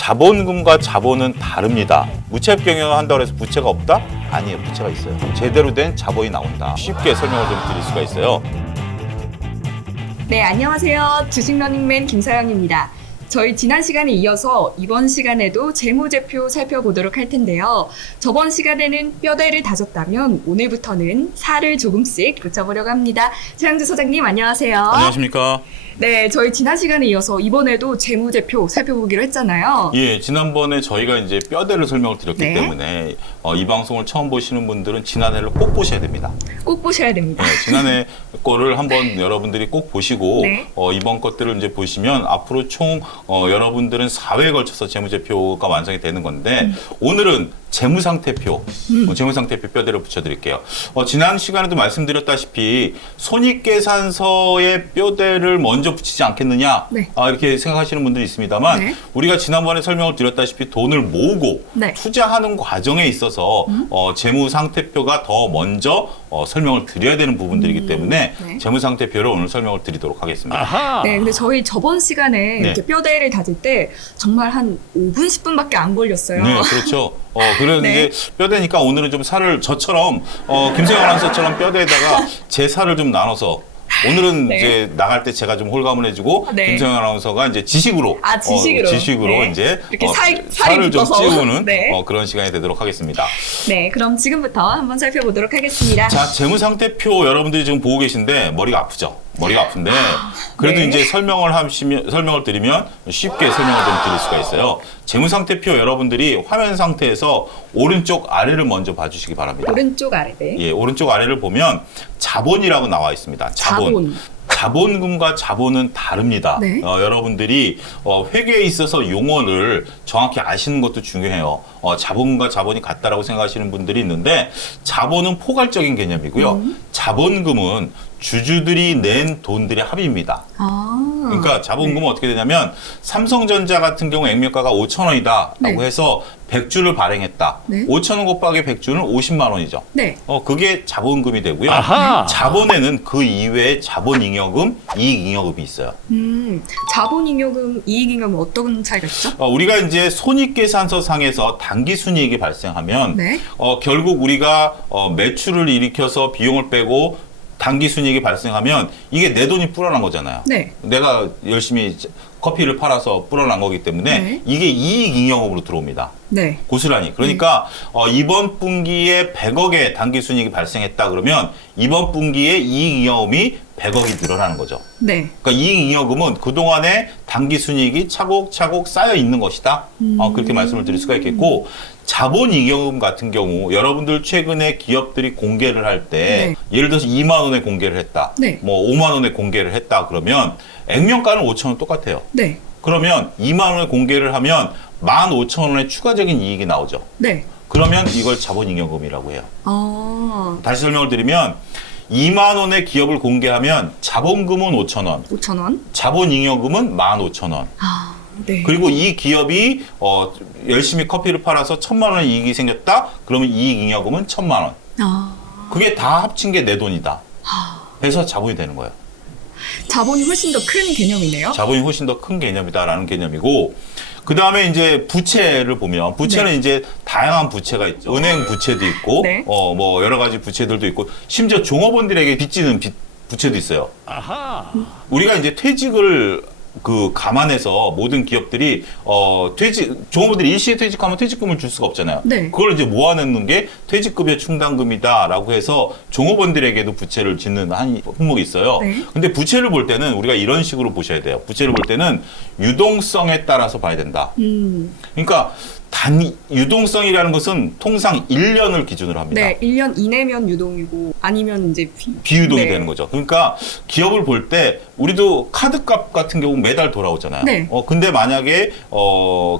자본금과 자본은 다릅니다. 무채업 경영을 한다고 해서 부채가 없다? 아니에요. 부채가 있어요. 제대로 된 자본이 나온다. 쉽게 설명을 좀 드릴 수가 있어요. 네, 안녕하세요. 주식러닝맨 김서영입니다. 저희 지난 시간에 이어서 이번 시간에도 재무제표 살펴보도록 할 텐데요. 저번 시간에는 뼈대를 다졌다면 오늘부터는 살을 조금씩 붙여보려고 합니다. 최양주 소장님 안녕하세요. 안녕하십니까? 네, 저희 지난 시간에 이어서 이번에도 재무제표 살펴보기로 했잖아요. 예, 지난번에 저희가 이제 뼈대를 설명을 드렸기 네. 때문에 이 방송을 처음 보시는 분들은 지난해를 꼭 보셔야 됩니다. 꼭 보셔야 됩니다. 네, 지난해 거를 한번 여러분들이 꼭 보시고 네. 이번 것들을 이제 보시면 앞으로 총 여러분들은 4회에 걸쳐서 재무제표가 완성이 되는 건데 오늘은 재무상태표, 재무상태표 뼈대를 붙여드릴게요. 지난 시간에도 말씀드렸다시피 손익계산서의 뼈대를 먼저 붙이지 않겠느냐 네. 이렇게 생각하시는 분들이 있습니다만 네. 우리가 지난번에 설명을 드렸다시피 돈을 모으고 네. 투자하는 과정에 있어서 재무상태표가 더 먼저 설명을 드려야 되는 부분들이기 때문에 네. 재무상태표를 오늘 설명을 드리도록 하겠습니다. 네, 근데 저희 저번 시간에 네. 이렇게 뼈대를 다질 때 정말 한 5분, 10분밖에 안 걸렸어요. 네, 그렇죠. 그래서 네. 이제 뼈대니까 오늘은 좀 살을 저처럼 김세영 아나운서처럼 뼈대에다가 제 살을 좀 나눠서 오늘은 네. 이제 나갈 때 제가 좀 홀감을 해주고 네. 김세영 아나운서가 이제 지식으로 지식으로. 네. 이제 이렇게 살이 살을 좀 붙어서. 찌우는 네. 그런 시간이 되도록 하겠습니다. 네, 그럼 지금부터 한번 살펴보도록 하겠습니다. 자, 재무상태표 여러분들이 지금 보고 계신데 머리가 아프죠? 머리가 아픈데 그래도 네. 이제 설명을 드리면 쉽게 설명을 좀 드릴 수가 있어요. 재무상태표 여러분들이 화면 상태에서 오른쪽 아래를 먼저 봐주시기 바랍니다. 오른쪽 아래. 네. 예, 오른쪽 아래를 보면 자본이라고 나와 있습니다. 자본. 자본금과 자본은 다릅니다. 네. 여러분들이 회계에 있어서 용어를 정확히 아시는 것도 중요해요. 자본금과 자본이 같다라고 생각하시는 분들이 있는데 자본은 포괄적인 개념이고요. 자본금은 주주들이 낸 돈들의 합입니다. 그러니까 자본금은 어떻게 되냐면 삼성전자 같은 경우 액면가가 5,000원이다라고 네. 해서 100주를 발행했다. 네. 5,000원 곱하기 100주는 50만 원이죠. 네. 그게 자본금이 되고요. 아하. 자본에는 그 이외에 자본잉여금, 이익잉여금이 있어요. 자본잉여금, 이익잉여금 어떤 차이가 있죠? 우리가 이제 손익계산서 상에서 당기순이익이 발생하면 네. 결국 우리가 매출을 일으켜서 비용을 빼고 당기순이익이 발생하면 이게 내 돈이 불어난 거잖아요. 네. 내가 열심히 커피를 팔아서 불어난 거기 때문에 네. 이게 이익잉여금으로 들어옵니다. 네. 고스란히. 그러니까 이번 분기에 100억의 당기순이익이 발생했다 그러면 이번 분기에 이익잉여금이 100억이 늘어나는 거죠. 네. 그러니까 이익잉여금은 그동안에 당기순이익이 차곡차곡 쌓여 있는 것이다. 그렇게 말씀을 드릴 수가 있겠고 자본잉여금 같은 경우 여러분들 최근에 기업들이 공개를 할 때 예를 들어서 2만 원에 공개를 했다. 네. 뭐 5만 원에 공개를 했다 그러면 액면가는 5천 원 똑같아요. 네. 그러면 2만 원에 공개를 하면 15,000원의 추가적인 이익이 나오죠. 네. 그러면 이걸 자본잉여금이라고 해요. 다시 설명을 드리면 2만 원의 기업을 공개하면 자본금은 5,000원, 5,000원. 자본잉여금은 15,000원. 네. 그리고 이 기업이 열심히 커피를 팔아서 1,000만 원의 이익이 생겼다? 그러면 이익잉여금은 1,000만 원. 그게 다 합친 게 내 돈이다. 해서 자본이 되는 거예요. 자본이 훨씬 더 큰 개념이네요. 자본이 훨씬 더 큰 개념이다라는 개념이고 그 다음에 이제 부채를 보면 부채는 네. 이제 다양한 부채가 있죠. 은행 부채도 있고 네. 뭐 여러 가지 부채들도 있고 심지어 종업원들에게 빚지는 부채도 있어요. 아하. 우리가 이제 퇴직을 감안해서 모든 기업들이 종업원들이 일시에 퇴직하면 퇴직금을 줄 수가 없잖아요. 네. 그걸 이제 모아내는 게 퇴직급여 충당금이다라고 해서 종업원들에게도 부채를 짓는 한 품목이 있어요. 네. 근데 부채를 볼 때는 우리가 이런 식으로 보셔야 돼요. 부채를 볼 때는 유동성에 따라서 봐야 된다. 그러니까 유동성이라는 것은 통상 1년을 기준으로 합니다. 네, 1년 이내면 유동이고 아니면 이제 비유동이 네. 되는 거죠. 그러니까 기업을 볼 때 우리도 카드값 같은 경우 매달 돌아오잖아요. 네. 근데 만약에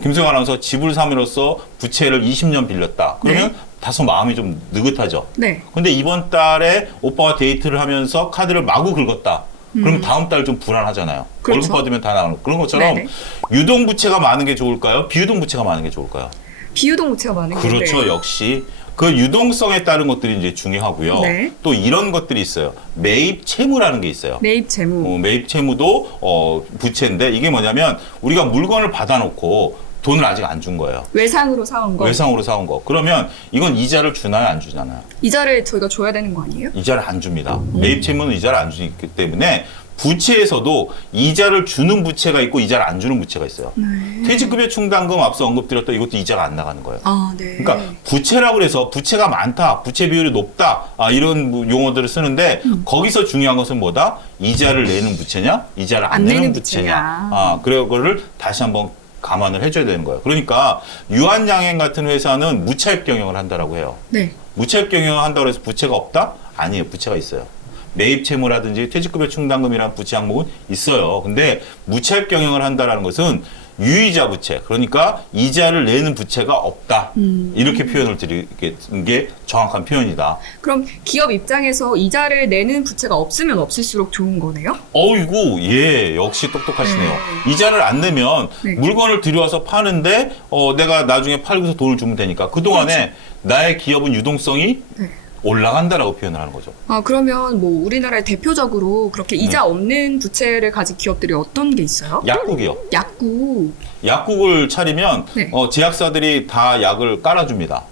김수영 아나운서 집을 삼으로써 부채를 20년 빌렸다. 그러면 네. 다소 마음이 좀 느긋하죠. 네. 근데 이번 달에 오빠와 데이트를 하면서 카드를 마구 긁었다. 그럼 다음 달 좀 불안하잖아요. 그렇죠. 월급 받으면 다 나오는 그런 것처럼 네네. 유동 부채가 많은 게 좋을까요? 비유동 부채가 많은 게 좋을까요? 비유동 부채가 많은 건데. 그렇죠. 역시 그 유동성에 따른 것들이 이제 중요하고요. 네. 또 이런 것들이 있어요. 매입 채무라는 게 있어요. 매입 채무. 매입 채무도 부채인데 이게 뭐냐면 우리가 물건을 받아놓고 돈을 아직 안 준 거예요. 외상으로 사온 거. 외상으로 사온 거. 그러면 이건 이자를 주나요, 안 주잖아요. 이자를 저희가 줘야 되는 거 아니에요? 이자를 안 줍니다. 매입 채무는 이자를 안 주기 때문에 부채에서도 이자를 주는 부채가 있고 이자를 안 주는 부채가 있어요. 네. 퇴직급여 충당금 앞서 언급드렸던 이것도 이자가 안 나가는 거예요. 아, 네. 그러니까 부채라고 해서 부채가 많다, 부채 비율이 높다, 이런 용어들을 쓰는데 거기서 중요한 것은 뭐다? 이자를 내는 부채냐, 이자를 안 내는 부채냐. 그래 그거를 다시 한번 감안을 해줘야 되는 거예요. 그러니까 유한양행 같은 회사는 무차입 경영을 한다라고 해요. 네. 무차입 경영을 한다고 해서 부채가 없다? 아니에요. 부채가 있어요. 매입 채무라든지 퇴직급여 충당금이라는 부채 항목은 있어요. 근데 무차입 경영을 한다라는 것은 유이자 부채, 그러니까 이자를 내는 부채가 없다. 이렇게 표현을 드리는 게 정확한 표현이다. 그럼 기업 입장에서 이자를 내는 부채가 없으면 없을수록 좋은 거네요? 어이구, 예, 역시 똑똑하시네요. 이자를 안 내면 네. 물건을 들여와서 파는데 내가 나중에 팔고서 돈을 주면 되니까 그동안에 나의 기업은 유동성이 네. 올라간다라고 표현을 하는 거죠. 그러면 뭐 우리나라에 대표적으로 그렇게 이자 없는 부채를 가진 기업들이 어떤 게 있어요? 약국이요. 약국. 약국을 차리면 네. 제약사들이 다 약을 깔아줍니다.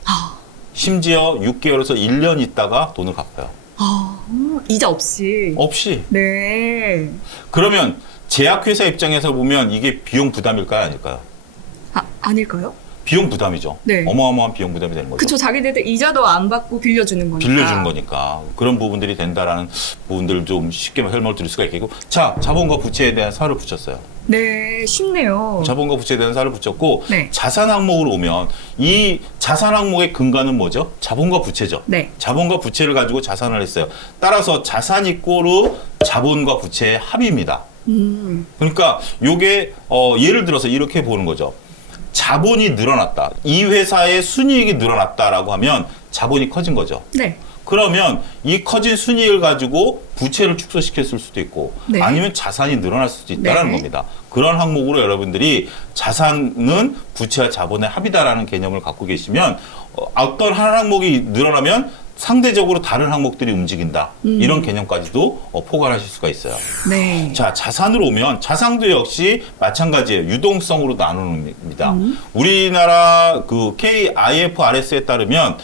심지어 6개월에서 1년 있다가 돈을 갚아요. 이자 없이. 없이. 네. 그러면 제약회사 입장에서 보면 이게 비용 부담일까요? 아닐까요? 아닐까요? 비용 부담이죠. 네. 어마어마한 비용 부담이 되는 거죠. 그쵸. 자기네들 이자도 안 받고 빌려주는 거니까. 빌려주는 거니까. 그런 부분들이 된다라는 부분들 좀 쉽게 설명을 드릴 수가 있겠고. 자, 자본과 부채에 대한 사를 붙였어요. 네, 쉽네요. 자본과 부채에 대한 사를 붙였고, 네. 자산 항목으로 오면 이 자산 항목의 근간은 뭐죠? 자본과 부채죠. 네. 자본과 부채를 가지고 자산을 했어요. 따라서 자산 이꼬르 자본과 부채의 합입니다. 그러니까 요게 예를 들어서 이렇게 보는 거죠. 자본이 늘어났다. 이 회사의 순이익이 늘어났다라고 하면 자본이 커진 거죠. 네. 그러면 이 커진 순이익을 가지고 부채를 축소시켰을 수도 있고 네. 아니면 자산이 늘어날 수도 있다는 네. 겁니다. 그런 항목으로 여러분들이 자산은 부채와 자본의 합이다라는 개념을 갖고 계시면 어떤 한 항목이 늘어나면 상대적으로 다른 항목들이 움직인다. 이런 개념까지도 포괄하실 수가 있어요. 네. 자, 자산으로 오면 자산도 역시 마찬가지예요. 유동성으로 나눕니다. 우리나라 그 KIFRS에 따르면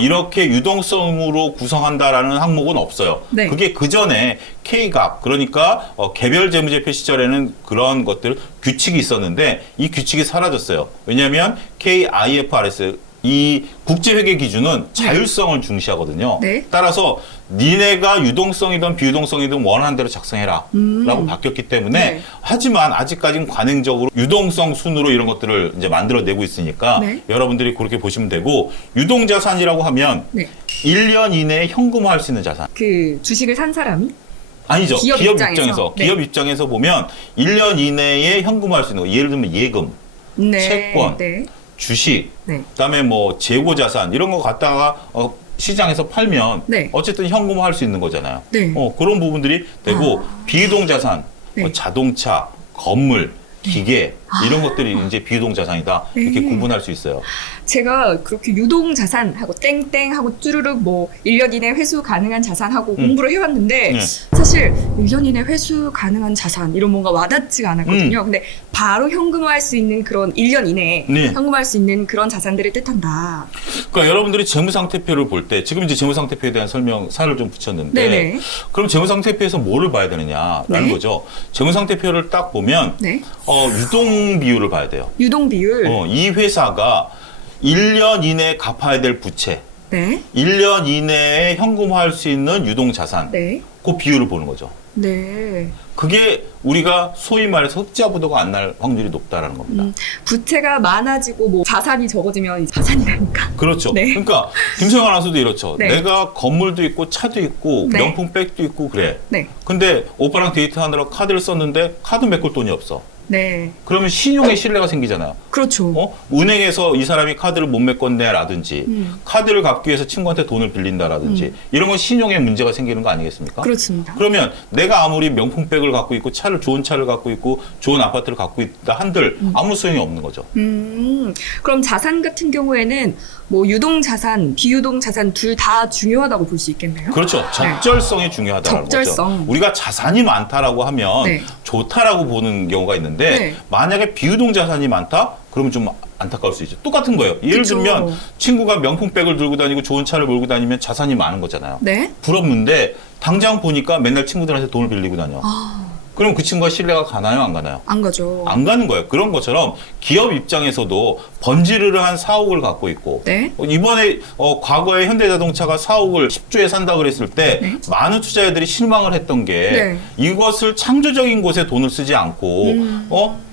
이렇게 유동성으로 구성한다라는 항목은 없어요. 네. 그게 그 전에 K갑, 그러니까 개별 재무제표 시절에는 그런 것들 규칙이 있었는데 이 규칙이 사라졌어요. 왜냐하면 KIFRS 이 국제회계 기준은 자율성을 중시하거든요. 네. 따라서 니네가 유동성이든 비유동성이든 원하는 대로 작성해라 라고 바뀌었기 때문에 네. 하지만 아직까지는 관행적으로 유동성 순으로 이런 것들을 이제 만들어내고 있으니까 네. 여러분들이 그렇게 보시면 되고 유동자산이라고 하면 네. 1년 이내에 현금화할 수 있는 자산. 그 주식을 산 사람이? 아니죠. 기업 입장에서. 네. 기업 입장에서 보면 1년 이내에 현금화할 수 있는 거. 예를 들면 예금, 네. 채권, 네. 주식, 네. 그다음에 뭐 재고 자산 이런 거 갖다가 시장에서 팔면 네. 어쨌든 현금화할 수 있는 거잖아요. 네. 그런 부분들이 되고 비유동 자산, 네. 자동차, 건물, 기계 이런 것들이 이제 비유동 자산이다 이렇게 네. 구분할 수 있어요. 제가 그렇게 유동 자산하고 땡땡하고 쭈르륵 뭐 1년 이내 회수 가능한 자산하고 공부를 해왔는데 네. 사실 1년 이내 회수 가능한 자산 이런 뭔가 와닿지가 않았거든요. 근데 바로 현금화할 수 있는 그런 1년 이내에 네. 현금화할 수 있는 그런 자산들을 뜻한다. 그러니까 여러분들이 재무상태표를 볼 때 지금 이제 재무상태표에 대한 사를 좀 붙였는데 네네. 그럼 재무상태표에서 뭐를 봐야 되느냐라는 네. 거죠. 재무상태표를 딱 보면 네. 유동 비율을 봐야 돼요. 유동 비율. 이 회사가 1년 이내에 갚아야 될 부채, 네. 1년 이내에 현금화할 수 있는 유동 자산, 네. 그 비율을 보는 거죠. 네. 그게 우리가 소위 말해서 흑자 부도가 안 날 확률이 높다라는 겁니다. 부채가 많아지고 뭐 자산이 적어지면 이제 자산이 나니까. 그렇죠. 네. 그러니까 김소영 아나운서도 이렇죠. 네. 내가 건물도 있고 차도 있고 네. 명품백도 있고 그래. 네. 근데 오빠랑 데이트하느라 카드를 썼는데 카드 메꿀 돈이 없어. 네. 그러면 신용의 신뢰가 생기잖아요. 그렇죠. 은행에서 이 사람이 카드를 못 메꿨네라든지 카드를 갚기 위해서 친구한테 돈을 빌린다라든지 이런 건 신용에 문제가 생기는 거 아니겠습니까? 그렇습니다. 그러면 내가 아무리 명품백을 갖고 있고 좋은 차를 갖고 있고 좋은 아파트를 갖고 있다 한들 아무 소용이 없는 거죠. 그럼 자산 같은 경우에는 뭐 유동 자산, 비유동 자산 둘 다 중요하다고 볼 수 있겠네요. 그렇죠. 적절성이 중요하다는 적절성. 거죠. 우리가 자산이 많다라고 하면 네. 좋다라고 보는 경우가 있는데 되는데 네. 만약에 비유동 자산이 많다? 그러면 좀 안타까울 수 있죠. 똑같은 거예요. 예를 그쵸. 들면 친구가 명품백을 들고 다니고 좋은 차를 몰고 다니면 자산이 많은 거잖아요. 네. 부럽는데 당장 보니까 맨날 친구들한테 돈을 빌리고 다녀. 그럼 그 친구가 신뢰가 가나요? 안 가나요? 안 가죠. 안 가는 거예요. 그런 것처럼 기업 입장에서도 번지르르한 사옥을 갖고 있고 네. 이번에 과거에 현대자동차가 사옥을 10조에 산다 그랬을 때 네. 많은 투자자들이 실망을 했던 게 네. 이것을 창조적인 곳에 돈을 쓰지 않고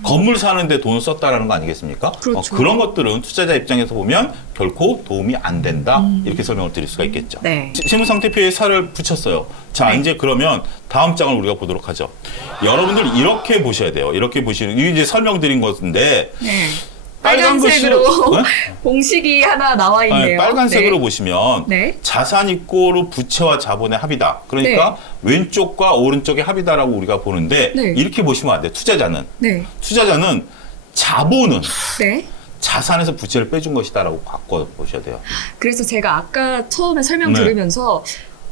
건물 사는데 돈을 썼다라는 거 아니겠습니까? 그렇죠. 그런 것들은 투자자 입장에서 보면 결코 도움이 안 된다 이렇게 설명을 드릴 수가 있겠죠. 네. 재무상태표에 살을 붙였어요. 자, 네. 이제 그러면 다음 장을 우리가 보도록 하죠. 여러분들 이렇게 보셔야 돼요. 이렇게 보시는 이게 이제 설명드린 것인데 네. 빨간 빨간색으로 글씨로 네? 공식이 하나 나와 있네요. 빨간색으로 네. 보시면 네. 자산 이꼬르 부채와 자본의 합이다. 그러니까 왼쪽과 오른쪽의 합이다라고 우리가 보는데 네. 이렇게 보시면 안 돼요. 네. 투자자는 자본은 네. 자산에서 부채를 빼준 것이다라고 바꿔 보셔야 돼요. 그래서 제가 아까 처음에 설명 네. 들으면서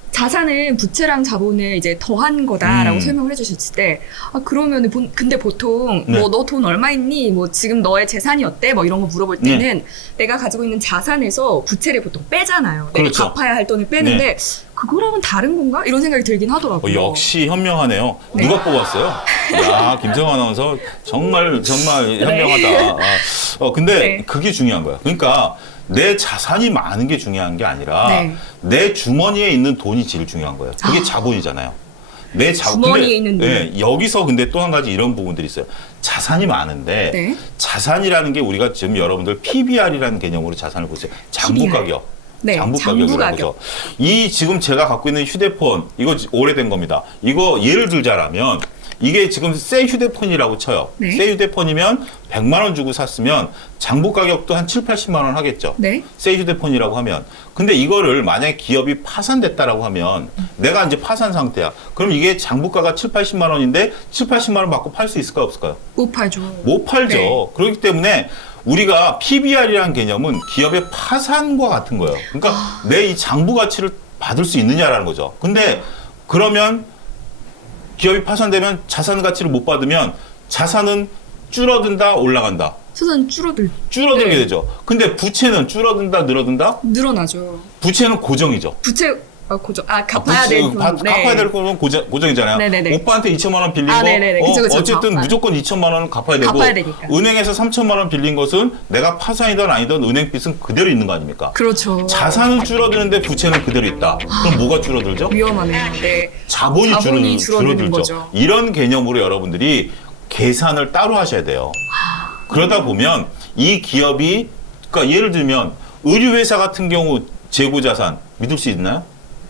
자산은 부채랑 자본을 이제 더한 거다라고 음. 설명을 해주셨을 때, 아, 그러면 근데 보통 네. 뭐 너 돈 얼마 있니? 뭐 지금 너의 재산이 어때? 뭐 이런 거 물어볼 때는 내가 가지고 있는 자산에서 부채를 보통 빼잖아요. 내가 그렇죠. 갚아야 할 돈을 빼는데 그거랑은 다른 건가? 이런 생각이 들긴 하더라고요. 역시 현명하네요. 네. 누가 뽑았어요? 야, 김세호 아나운서 정말 현명하다. 근데 네. 그게 중요한 거야. 그러니까 내 자산이 많은 게 중요한 게 아니라 네. 내 주머니에 있는 돈이 제일 중요한 거예요. 그게 자본이잖아요. 내 주머니에 있는 돈. 네, 여기서 근데 또 한 가지 이런 부분들이 있어요. 자산이 많은데 네. 자산이라는 게 우리가 지금 여러분들 PBR이라는 개념으로 자산을 보세요. 장부 PBR. 가격. 네, 장부 장부 가격이라고 가격. 보죠. 이 지금 제가 갖고 있는 휴대폰 이거 오래된 겁니다. 이거 예를 들자라면 이게 지금 새 휴대폰이라고 쳐요. 네. 새 휴대폰이면 100만 원 주고 샀으면 장부 가격도 한 7, 80만 원 하겠죠. 네. 새 휴대폰이라고 하면. 근데 이거를 만약에 기업이 파산됐다라고 하면 내가 이제 파산 상태야. 그럼 이게 장부가가 7, 80만 원인데 7, 80만 원 받고 팔 수 있을까요? 없을까요? 못 팔죠. 못 팔죠. 네. 그렇기 때문에 우리가 PBR이라는 개념은 기업의 파산과 같은 거예요. 그러니까 내 이 장부 가치를 받을 수 있느냐라는 거죠. 근데 그러면 기업이 파산되면 자산 가치를 못 받으면 자산은 줄어든다, 올라간다. 수선 줄어들게 네. 되죠. 근데 부채는 줄어든다, 늘어든다? 늘어나죠. 부채는 고정이죠. 부채 갚아야 될 돈. 갚아야 될 거는 고정이잖아요. 네네네. 오빠한테 2천만 원 빌린 아, 거 네네네. 그쵸. 어쨌든 무조건 2천만 원은 갚아야 되고 갚아야 되니까. 은행에서 3천만 원 빌린 것은 내가 파산이든 아니든 은행빚은 그대로 있는 거 아닙니까? 그렇죠. 자산은 줄어드는데 부채는 그대로 있다. 그럼 뭐가 줄어들죠? 위험하네요. 네. 자본이 자본이 줄어들죠. 줄어드는 거죠. 이런 개념으로 여러분들이 계산을 따로 하셔야 돼요. 그러다 보면 이 기업이 그러니까 예를 들면 의류회사 같은 경우 재고자산 믿을 수 있나요?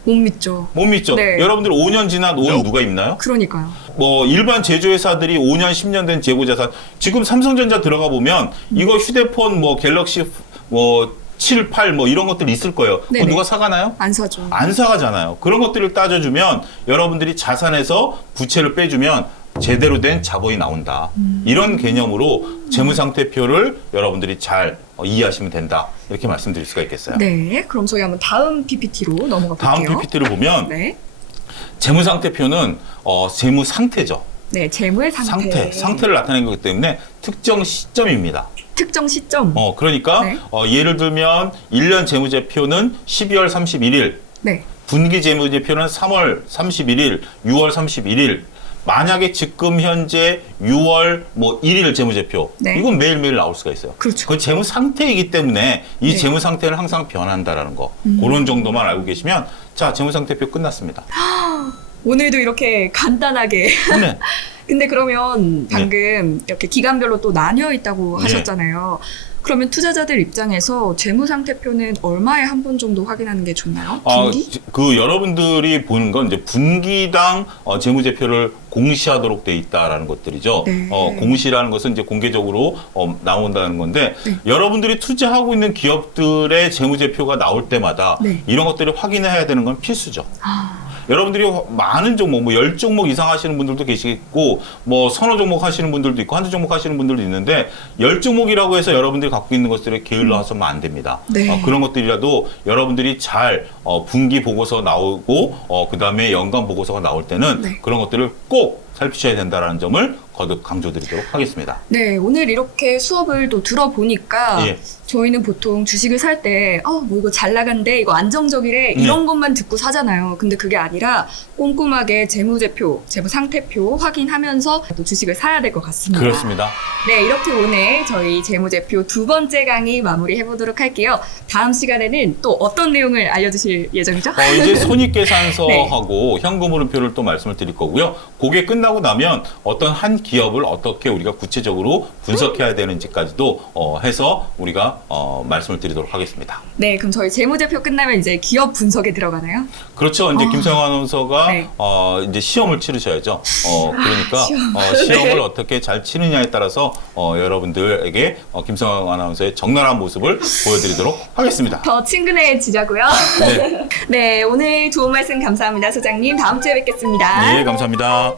못 믿죠. 못 믿죠. 네. 여러분들 5년 지난 온 누가 있나요? 그러니까요. 뭐 일반 제조회사들이 5년, 10년 된 재고자산 지금 삼성전자 들어가 보면 이거 휴대폰 뭐 갤럭시 뭐 7, 8 뭐 이런 것들이 있을 거예요. 그거 네네. 누가 사가나요? 안 사죠. 안 사가잖아요. 그런 것들을 따져주면 여러분들이 자산에서 부채를 빼주면 제대로 된 자본이 나온다. 이런 개념으로 재무상태표를 여러분들이 잘 이해하시면 된다. 이렇게 말씀드릴 수가 있겠어요. 네. 그럼 저희 한번 다음 PPT로 넘어가 다음 볼게요. PPT를 보면 네. 재무상태표는 재무 상태죠. 네, 재무의 상태를 나타내는 거기 때문에 특정 시점입니다. 특정 시점. 그러니까 네. 예를 들면 1년 재무제표는 12월 31일, 네. 분기 재무제표는 3월 31일, 6월 31일. 만약에 지금 현재 6월 뭐 1일 재무제표, 네. 이건 매일매일 나올 수가 있어요. 그렇죠. 그 재무 상태이기 때문에 이 네. 재무 상태는 항상 변한다라는 거. 그런 정도만 알고 계시면 자, 재무 상태표 끝났습니다. 오늘도 이렇게 간단하게. 네. 근데 그러면 방금 이렇게 기간별로 또 나뉘어 있다고 네. 하셨잖아요. 그러면 투자자들 입장에서 재무상태표는 얼마에 한 번 정도 확인하는 게 좋나요? 분기? 여러분들이 보는 건 이제 분기당 재무제표를 공시하도록 돼 있다라는 것들이죠. 네. 공시라는 것은 이제 공개적으로 나온다는 건데 네. 여러분들이 투자하고 있는 기업들의 재무제표가 나올 때마다 네. 이런 것들을 확인해야 되는 건 필수죠. 여러분들이 많은 종목, 뭐 10종목 이상 하시는 분들도 계시겠고, 뭐 서너 종목 하시는 분들도 있고, 한두 종목 하시는 분들도 있는데, 10종목이라고 해서 여러분들이 갖고 있는 것들에 게을러서는 안 됩니다. 네. 그런 것들이라도 여러분들이 잘 분기 보고서 나오고, 그 다음에 연간 보고서가 나올 때는 네. 그런 것들을 꼭 살피셔야 된다는 점을 거듭 강조드리도록 하겠습니다. 네, 오늘 이렇게 수업을 또 들어보니까 예. 저희는 보통 주식을 살 때, 뭐 이거 잘 나간대, 이거 안정적이래, 이런 것만 듣고 사잖아요. 근데 그게 아니라 꼼꼼하게 재무제표, 재무상태표 확인하면서 또 주식을 사야 될 것 같습니다. 그렇습니다. 네, 이렇게 오늘 저희 재무제표 두 번째 강의 마무리해보도록 할게요. 다음 시간에는 또 어떤 내용을 알려주실 예정이죠? 이제 손익계산서하고 현금흐름표를 또 말씀을 드릴 거고요. 그게 끝나고 나면 어떤 한 기업을 어떻게 우리가 구체적으로 분석해야 되는지까지도 해서 우리가 말씀을 드리도록 하겠습니다. 네, 그럼 저희 재무제표 끝나면 이제 기업 분석에 들어가나요? 그렇죠. 이제 김성현 아나운서가 네. 이제 시험을 치르셔야죠. 그러니까 시험을 어떻게 잘 치느냐에 따라서 여러분들에게 김성현 아나운서의 적나라한 모습을 보여드리도록 하겠습니다. 더 친근해지자고요. 네. 네, 오늘 좋은 말씀 감사합니다, 소장님. 다음 주에 뵙겠습니다. 네, 감사합니다.